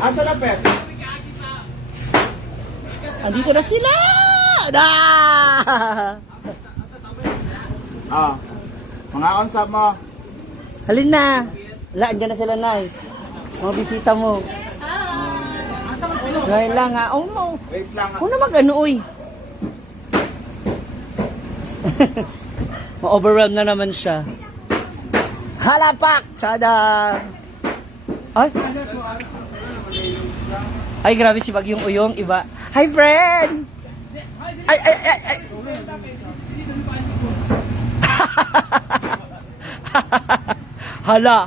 Asa na pet? Andito na sila! Ah. Mga onsa mo. Halin na. Andyan na sila, Nay. Mga bisita mo. Ngayon lang ha. Oh no. Wait lang. Kung na mag-ano, uy. Ma-overwhelm na naman siya. Halapak! Tada! Ay! Ay, grabe si Bagyong Uyong. Iba. Hi, friend! Ay, ay, ay, ay! Hala!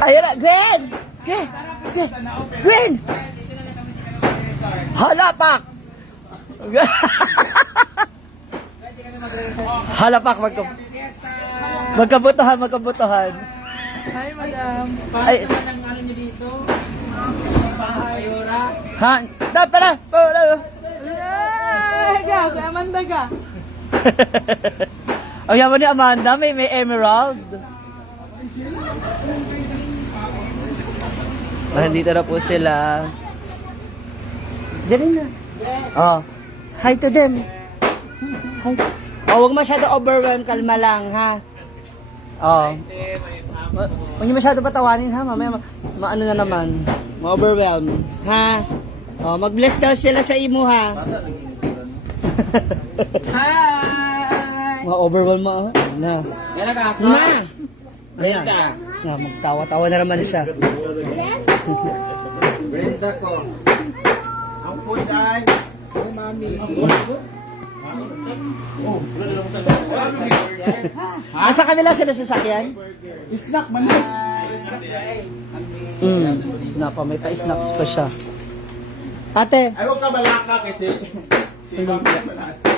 Ayan na, Gwen! Gwen! Gwen! Halapak! Halapak, magkabutuhan. Hi, madam. Ay, Ang ano nyo dito? Mayora. ha? Dapat na! Ay, ka Amanda ka. Ang yaman ni Amanda, may emerald. Nandito na po sila. Dali na. Oh. Hi to them. Hi. Oh, huwag masyado overwhelm, kalma lang, ha? Oh. Huwag niyo masyado patawanin, ha? Mamaya, maano na naman. Ma-overwhelm, ha? Oh, mag-bless daw sila sa imo, ha? Hi! Ma-overwhelm mo, ha? Na. Yan ka ako. Na! Ayan. Na, magtawa-tawa na naman siya. Brenda ko. Ang food ay. Oh, mami. Asa kanila sila sasakyan? Snack man. Napa, may pa-snacks pa siya. Ate, Ay, huwag ka balaka kasi. Si Ma'am yan malaki.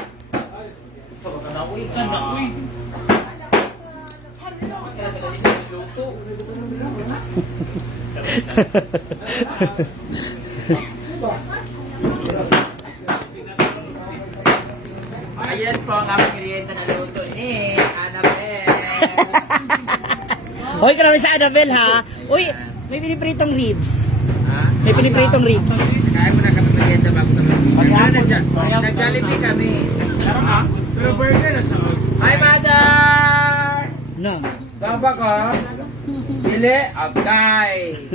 Ayan po ang aming kliyente na luto ni Annabelle. hoy, grabe sa Annabelle, ha? Uy, may pinipritong ribs. Ha? May pinipritong ribs. Kaya mo na kami merienda bago kami. Nag-Jollibee kami. Pero burger na siya. Hi, mother! Na. Gaba ka? Dili? Agay!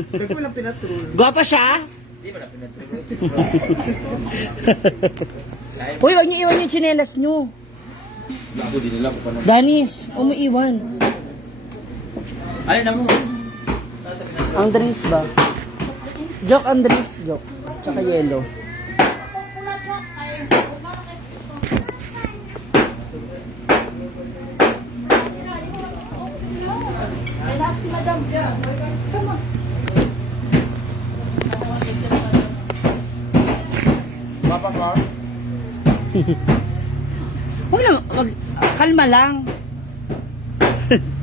Ito lang pinatulog. Gwapa siya? Di ba na pinatulog? Uy, wag niyo iwan yung tsinelas niyo. Ako din nila ko pa na. Danis, umuiwan. Alin na mo? Ang drinks ba? Joke ang drinks, joke. Tsaka yellow. Gaba ka? Huwag na, kalma lang.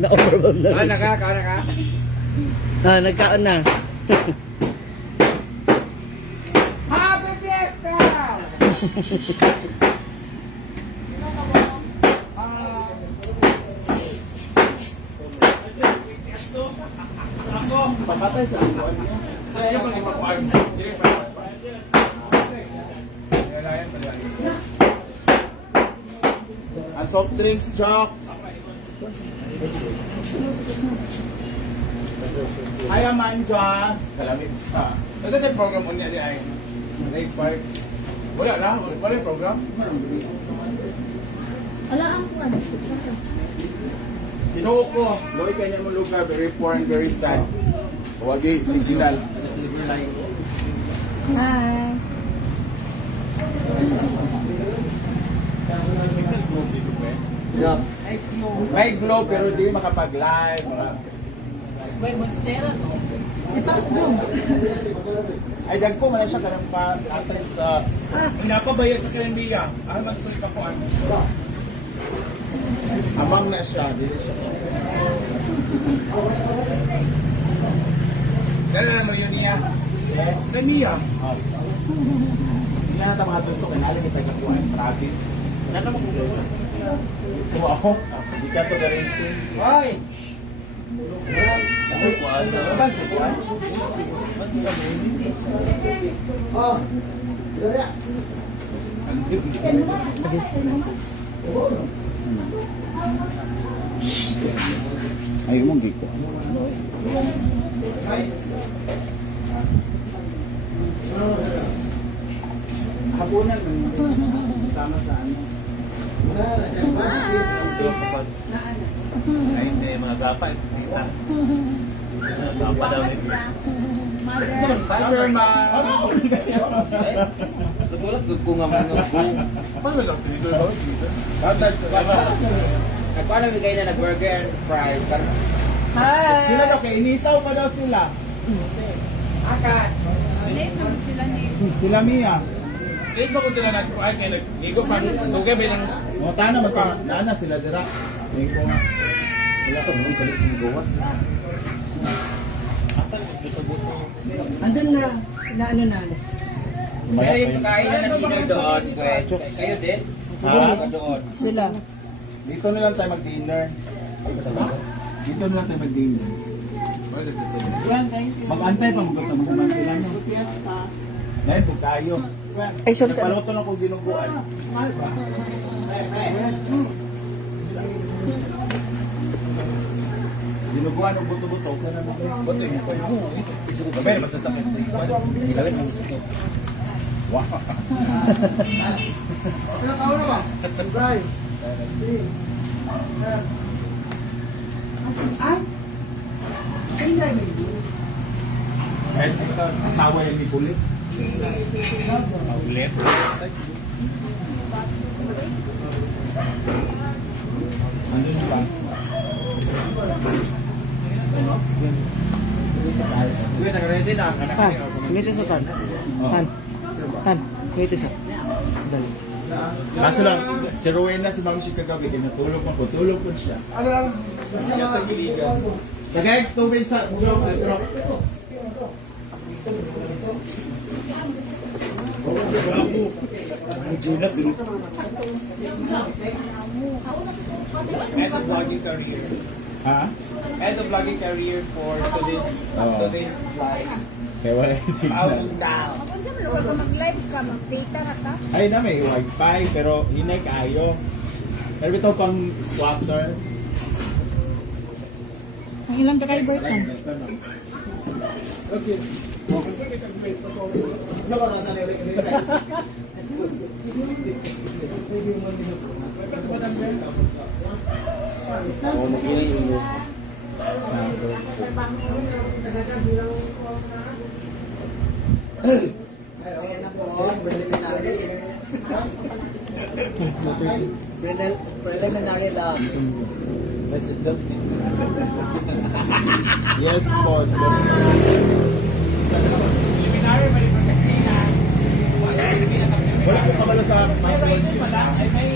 Na-overwhelm na. Kala ka? Ah, nagkaon na. Happy Fiesta! Papatay sa buwan niya. Ang soft drinks, Jock. Hi, Amanda. Kalamit sa. Nasa yung program mo niya di ay? Lake Park. Wala na? Wala yung program? Tinuo ko. Loy kanya mo lugar. Very poor and very sad. Wagi, signal. Hi! Joke. May glow pero di makapag-live. Ay, dagko man siya karang pa atay sa Napabayad sa kalendiya. Ano mas tuloy ka po ano? amang na siya. Dili siya. Dala naman yun niya. Kaniya. Hindi na natin mga tutok. Kaya kita kapuan. Traffic. Wala naman kung Ako? Hindi ka to ka-racing. Hoy! Ayaw mong giko. Hapunan sama sa ano. Ay, hindi, mga dapat. Dapat daw nito. Mother, ma! Nagulat ko nga mga ko. Paano lang? Twitter ba? Twitter? Nagpaano bigay na nag-burger and fries. Sila daw, kay inisaw pa daw sila. Akat! Sila Mia. Late ba kung sila nag-ay kaya nag-igo pa? Tugay ba lang? O, tana, magpapagdaan na sila dira. Ngayon ko nga. Wala sa mga kalit ng gawas. Andun na. Na ano na. Pero yung kain na ng dinner doon, kayo din? Ha? Doon. Sila. Dito na lang tayo mag-dinner. Dito na lang tayo mag-dinner. Mag-antay pa mag-utamuman sila no. Dahil kung tayo. Ay, sorry. Nagpaluto na kung ginuguan. Ginuguan o buto-buto. Bato yun po. Gamay na basta takit. Ilawin mo gusto. Wow. Kahit asawa yung ni Kulit. Ulit. Ano yung ba? Kuya, nag-ready na. Dito sa tan. Tan. Dito sa. Dali. Kaso lang, si Rowena, si Mami siya kagabi, kinatulog ko, tulog ko siya. Ano? Tagay, tubig sa bulok. End of vlogging career. Ha? End of vlogging career for today's live. Kaya wala yung signal. Down. Huwag ka mag-live ka, mag-data na ka. Ay na, may wifi, pero hinay kayo. Pero ito pang squatter. Ang ilang ka kayo, Bertan? Oo, mag-ilang yung look. Preliminary lang. Yes, Paul. Preliminary, may pagkakina. Wala ko kabalo sa password. Ay, may...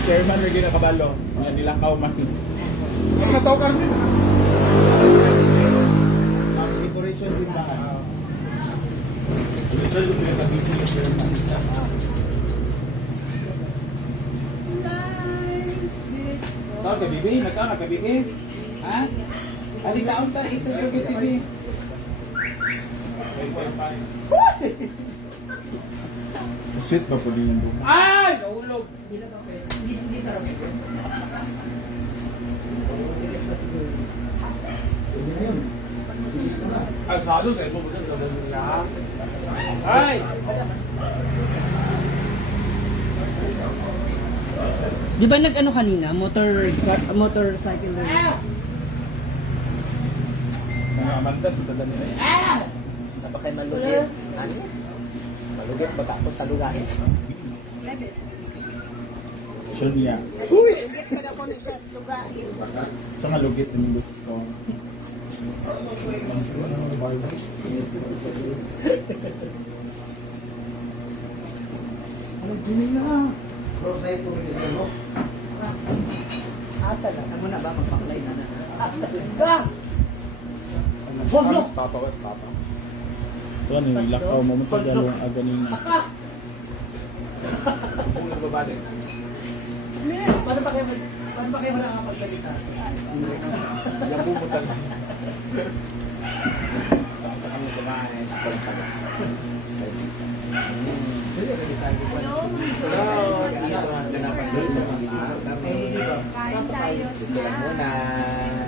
Chairman Regina Cabalo. Yan, nilakaw man. Ang nataw ka rin. Ang decoration simbahan. Literal yung pinag-abisi yung chairman. Taon ka, bibi? Nagkaon ka, bibi? Ha? Adi taon ta, ito sa bibi. Sweet pa po din yung Ay! Naulog! Ay, salud. Ay, mo ba na? Ay! Di ba nag-ano kanina? Motorcycle race? Mga Amanda, punta na nila. Napakay malugit. Ano? Malugit ba tapos sa lugar? sure niya. Lugit ka na ko ni Jess lugar. Sa nga lugit yung gusto. Ata na. Ano na ba? Magpaklay na na. Papa, what? Papa. Ito ano yung lakaw mo matagalo ang aganing. Kung nagbabalik. paano ba kayo nakakapagsalita? Nabubutan. Sa kami kumain. Hello, So, season ganap ang dito. Mag-iisip kami. kain tayo Ito lang na. muna.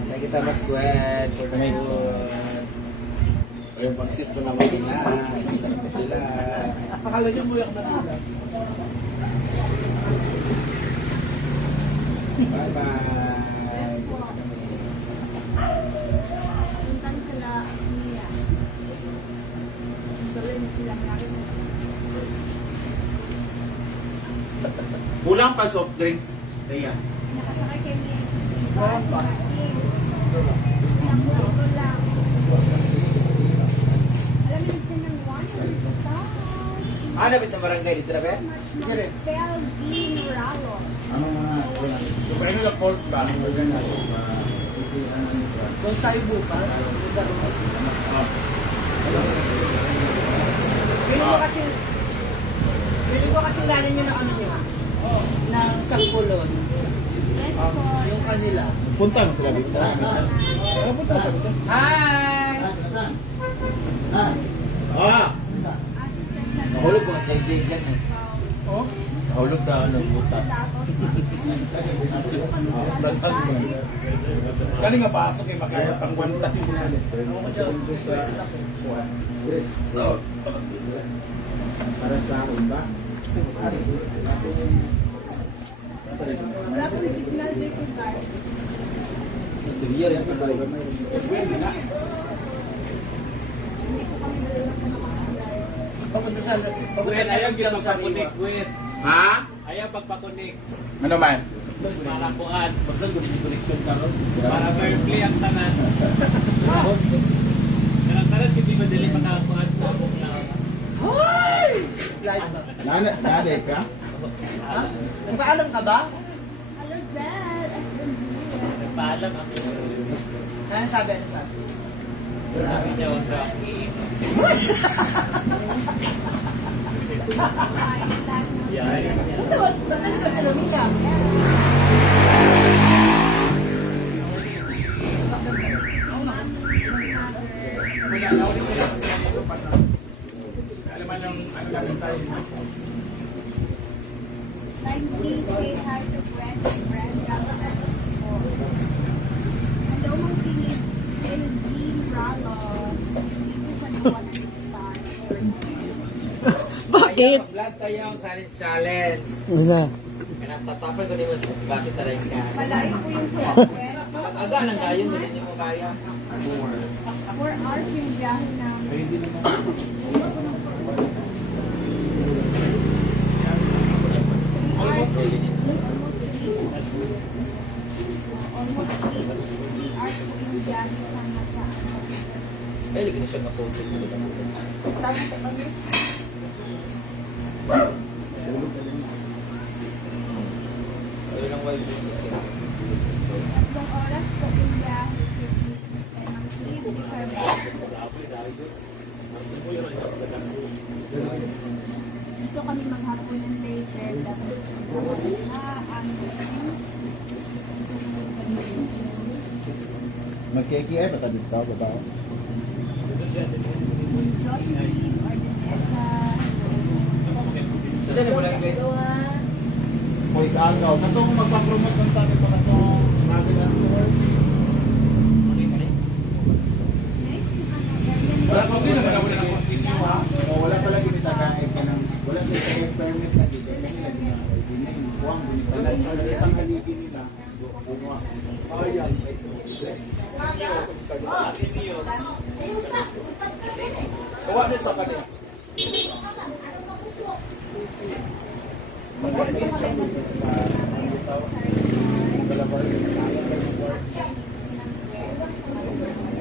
Thank you so much, Gwen, for the food. Yung pag-sit ko na wagi na. Nakita ko sila. Akala niyo buyak na nila. Bye-bye. Puntan sila niya. Gawin sila natin. Kulang pa soft drinks. Kaya. Nakasakay kay Mia. Bus, Martin. Ito lang. Alam mo yung sinangwan? Ano ba itong barangay dito na ba? Belvin Ralo. Ano mga kulang? So, ano yung court ba? Kung sa ibo pa, Feeling ko kasi nanin yun ng ano nyo, ng sangkulon, Yes po. yung kanila. Punta mo sila dito. Hi! Ah! Nahulog ko ang kaibigan eh. Nahulog sa ano, butas. Kani nga pasok eh, makaya tangwan lang. Para sa akin ba? Wala pong signal dito, Gar. Severe yung pagkain. Papunta sa Gwen, ayaw yung sa pagpakunik, Gwen. Ha? Ayaw pagpakunik. Ano man? Para bukan. Basta connection ka ron. Para fair play ang tanan. Karang tanan, hindi ko dili makakuhan sa akong na. live ba? Nanay ka? Ha? Nagpaalam ka ba? Hello, Dad. Nagpaalam ako. Ano sabi? Ano sabi? Sabi niya, Rocky. Ano ba? Bakit ka sila umiyak? Wala na ulit sila sa dito pa na. Alam mo yung ano namin tayo. Please say hi to Gwen and Brad. Hello, Mang Pinip. Belvin Ralo. Dito sa Nuwan ng Star. Bakit? Vlog tayo ang challenge. Wala. Pinatatapan ko naman mas base tayo ka. Malayo po yung Gwen. Aga nang kayo, hindi mo kaya. 4 hours yung biyahe namin. Almost 3 hours po yung biyahe sama sa Eh, lagi na siya na-focus mo dito. tama sa kami. Ayun lang wild business ka. 3 oras po yung biyahe. And ang sleep, di ka dito kami maghapunan later. Tapos Magkiki-ay, matabit ka ba ba? Ito na mo lang kayo. Hoy, agaw. Katong magpapromote ng tabi pa katong natin ang tour. Wala pa din naman ako na continue ha. O, wala pala ginitagain ka ng, wala sa kaya permit na dito. Kaya nila din ang hindi buwang, ginitala. Sa isang haligi nila, bunga. Kawa nito pa din.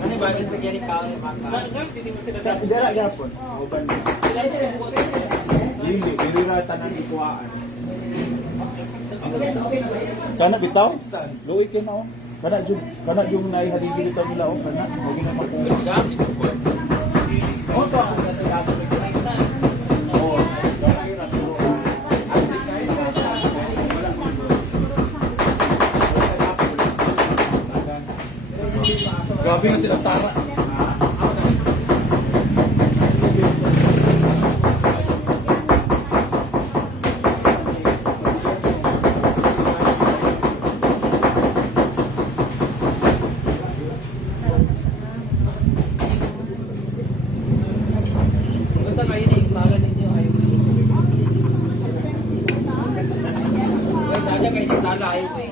Ano ba din pag yan ikaw yung maka? Dara gapon. Uban. Lili, niliratan ng ikuaan. Kana bitaw? Luwi ka na oh. Kana yung naihaligi nito nila oh. Kana, huwag na makuha. Gamit ko po. Oh, to ako kasi gapon. Oo. Kana yun ang turo. Grabe yung tinatara. Punta kayo na yung sala ninyo, highway. Sala kayo ng sala, highway.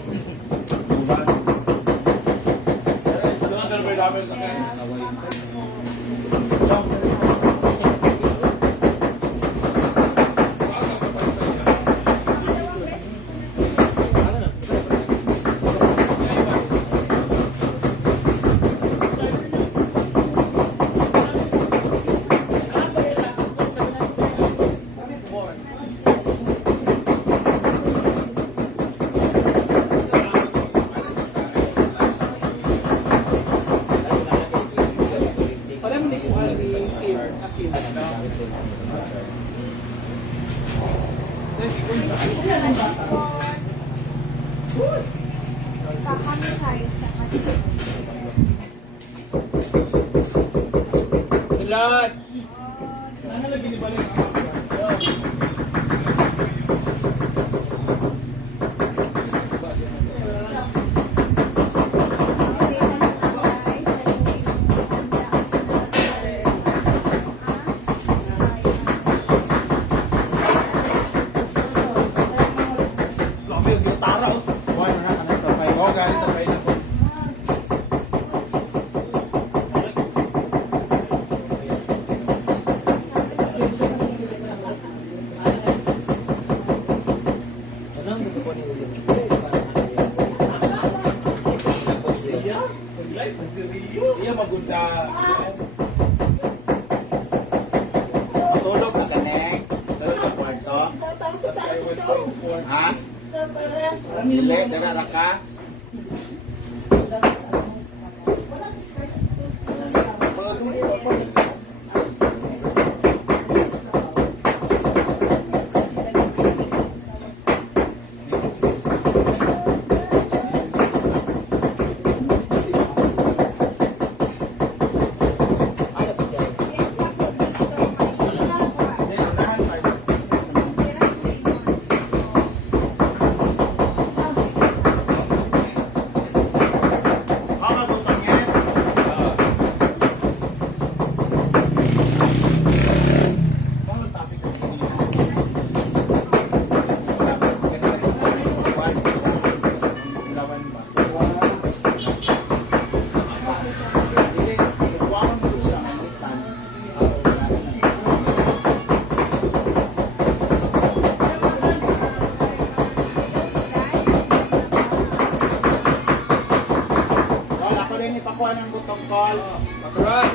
Kakami size sa kanila. Salad! Grabe yung tinatara. Buwan na ka na sabay. Oo, galing sa pain ako. Anong gusto ko ni William? Iya magunda. Matulog na ka, Nek. Tulog sa kwarto. Ha? Dili, darara ka. Ano ba dyan? Hindi, unahan pa. Baka butang yan. Ilawan ba? Hindi, iwanan mo siya. Anitan. Kol, ako rin ipakuha ng butong kol. Masarap!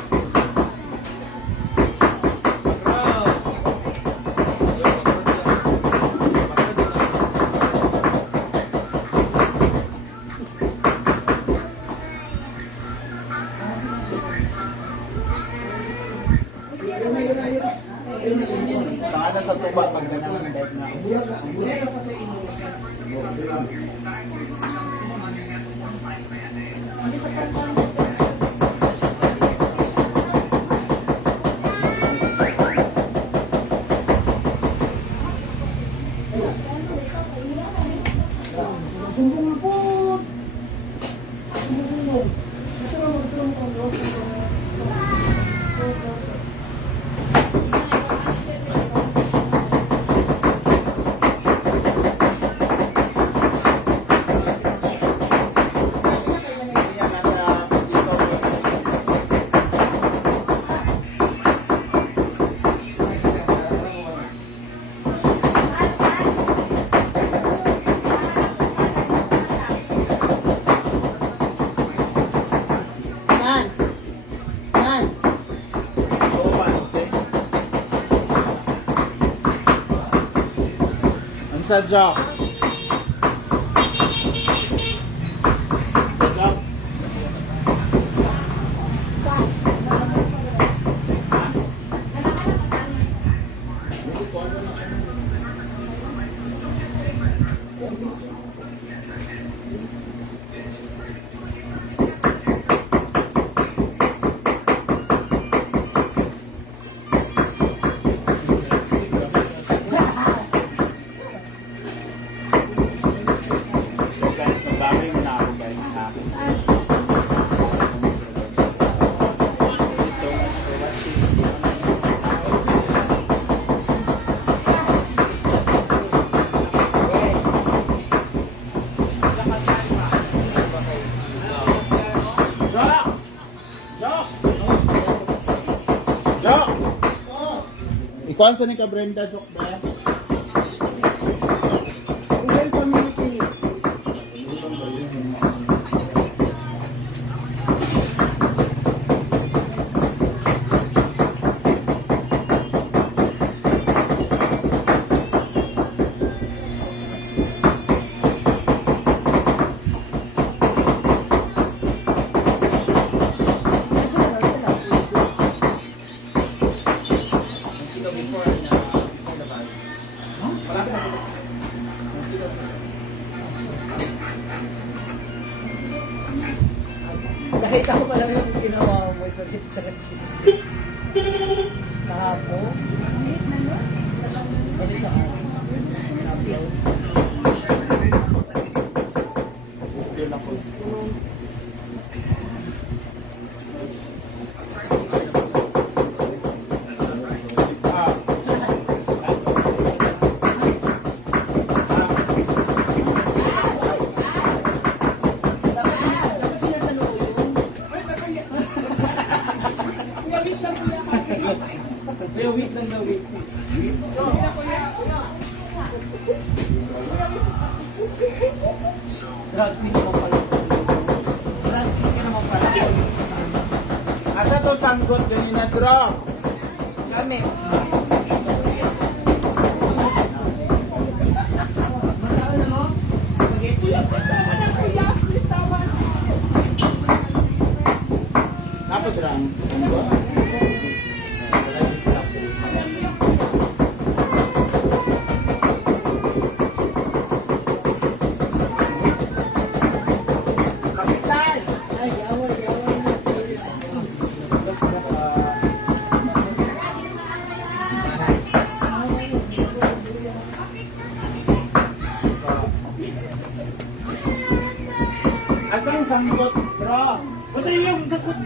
Taada sa tuba pag ganang ang dahil na. Sa job. Sa job. Ikuan sa ni ka Brenda, Jok ba? Google Community. Ito before na before the bus. Nakita ko pala yung ginawa mo sa kitchen. Kahapon. Ano sa Kuya, wait lang daw, wait. drug queen naman pala. Drug queen naman pala. Asa to sanggot ganina draw? Kami. Napa drang? Sanggot? Kapitan! Ay, away Asang sanggot, bro? Buti yung sakot.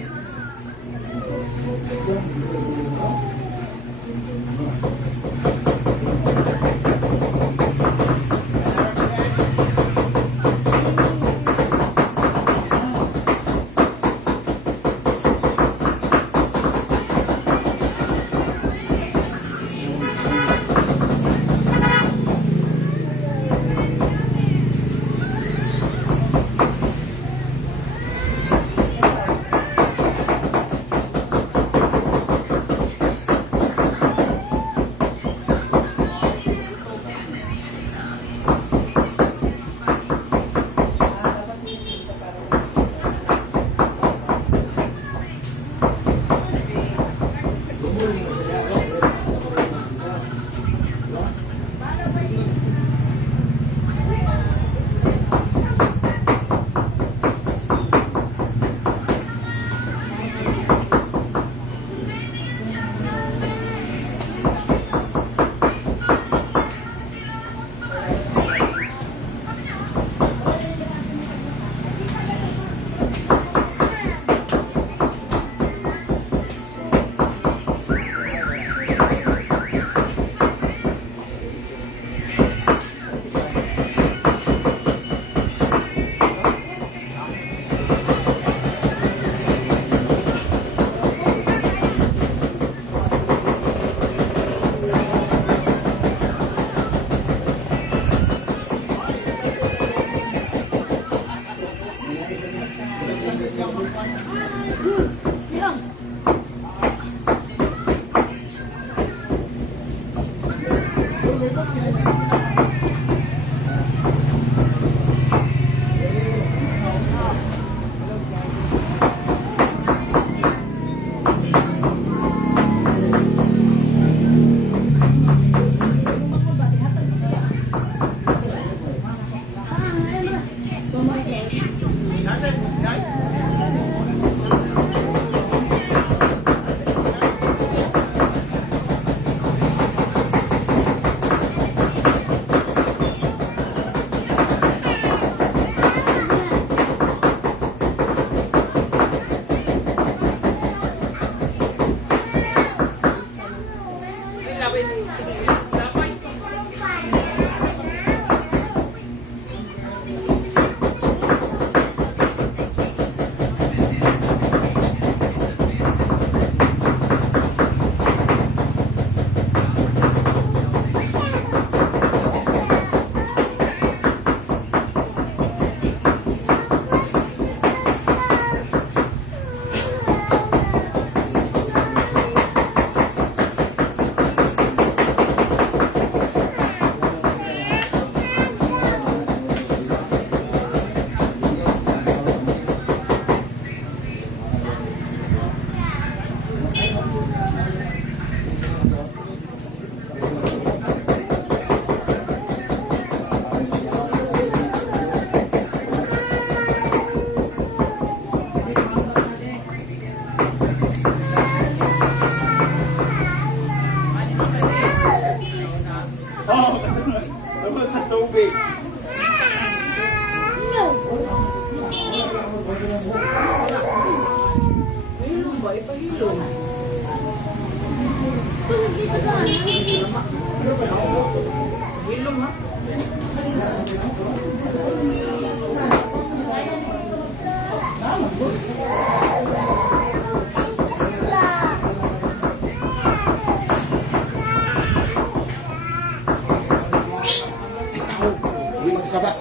Hindi magsaba.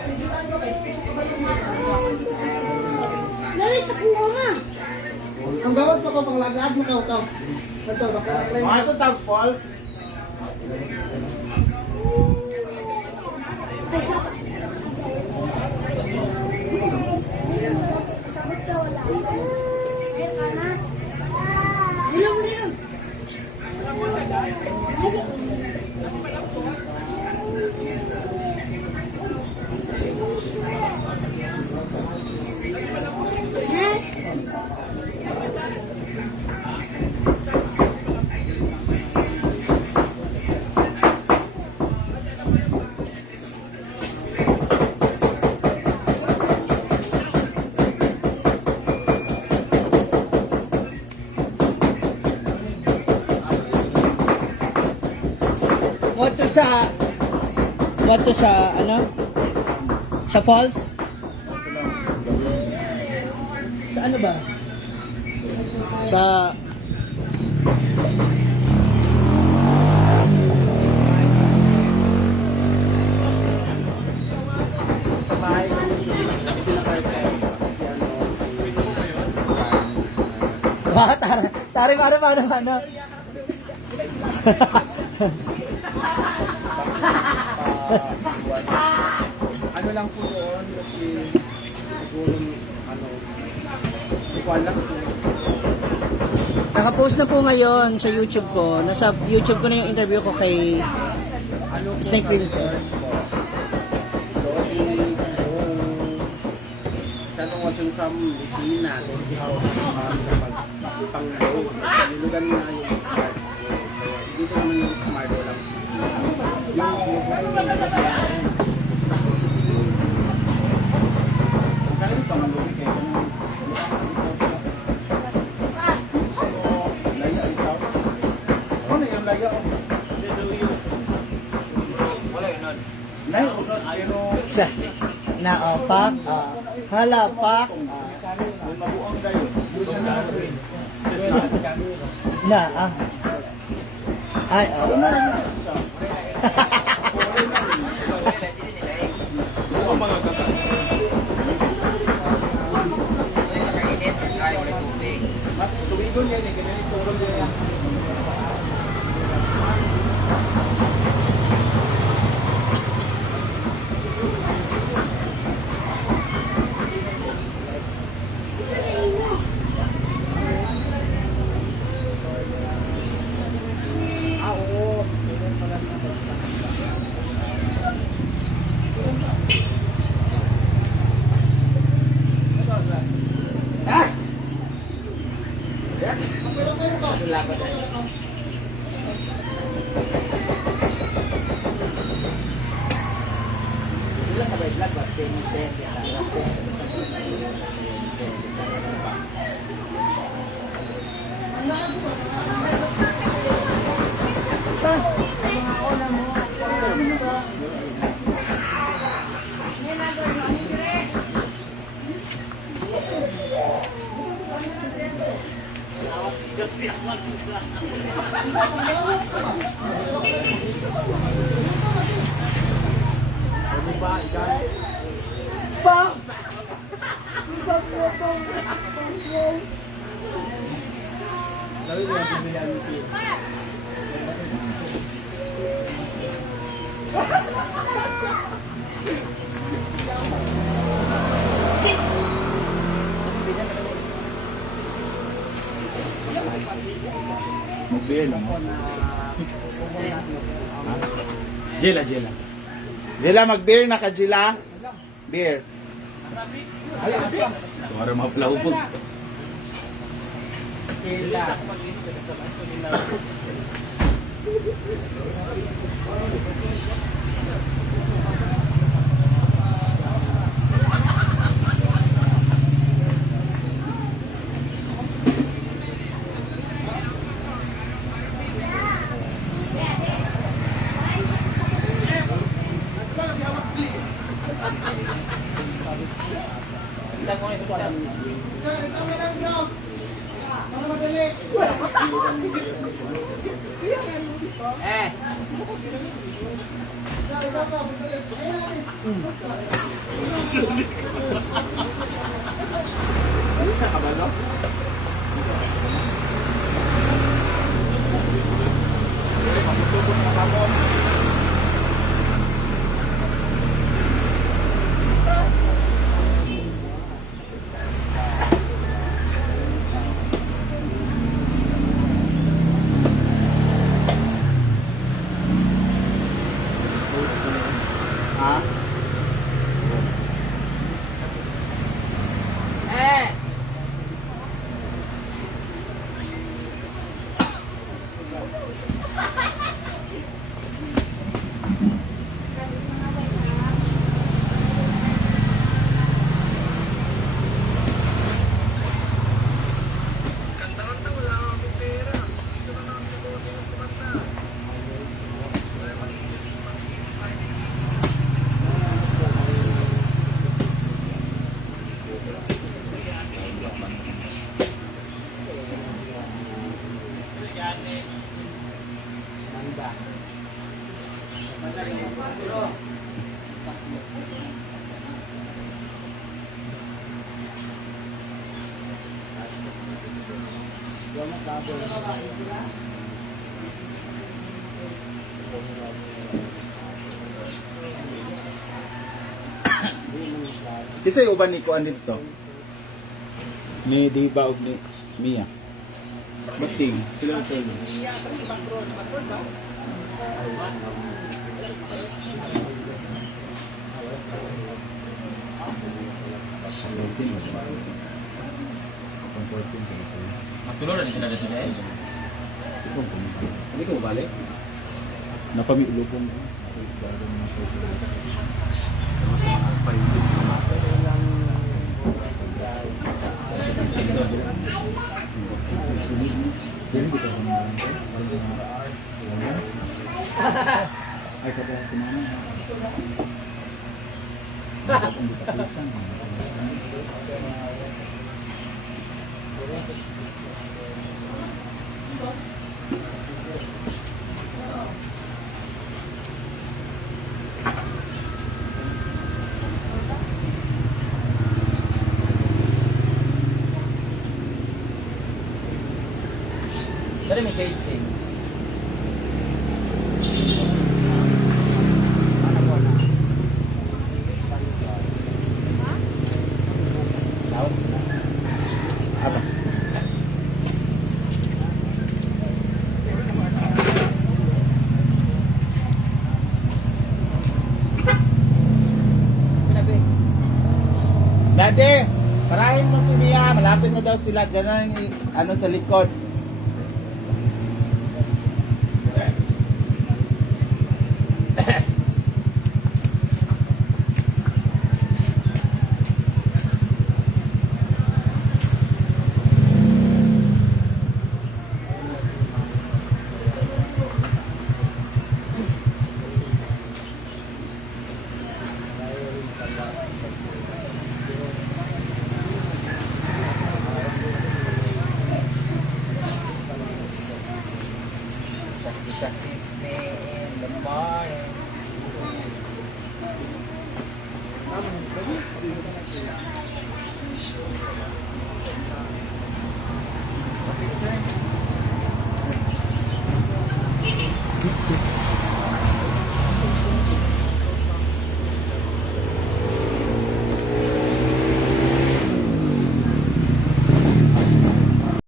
Dali sa kuha nga. Ang gawas pa ko pang laglag mo ka. Mga ito tag falls. Sabot ka wala. Ayun ka na. Ilong din. What to sa ano? Sa falls? Sa ano ba? Sa Wah, tari paano. Ano lang po doon, kasi siguro, hindi ko alam. Nakapost na po ngayon sa YouTube ko. Nasa YouTube ko na yung interview ko kay Snake Princess. Tanong wasun from Lucina, sa pagpanggaw. Nilugan na yung smart. Dito naman yung smart lang. Sa naopak, halapak, na ay Mas tuwigon yan eh, ganyan yung turol yan. Jela. Jila, mag-beer na ka, Jila. Beer. Para maplaupog. Eh. Sa kabalo? Ha? Eh. Kisay uban ni kuan dito. Ni Diva ug ni Mia. Bating sila ito. Magtulo na sila dito eh. Hindi ko balik. Napamiulo po. Ay kata kumana. Pero may shades eh. Apa? Dade, parahin mo si Mia, malapit na daw sila dyan ano sa likod. Kiss me in the morning.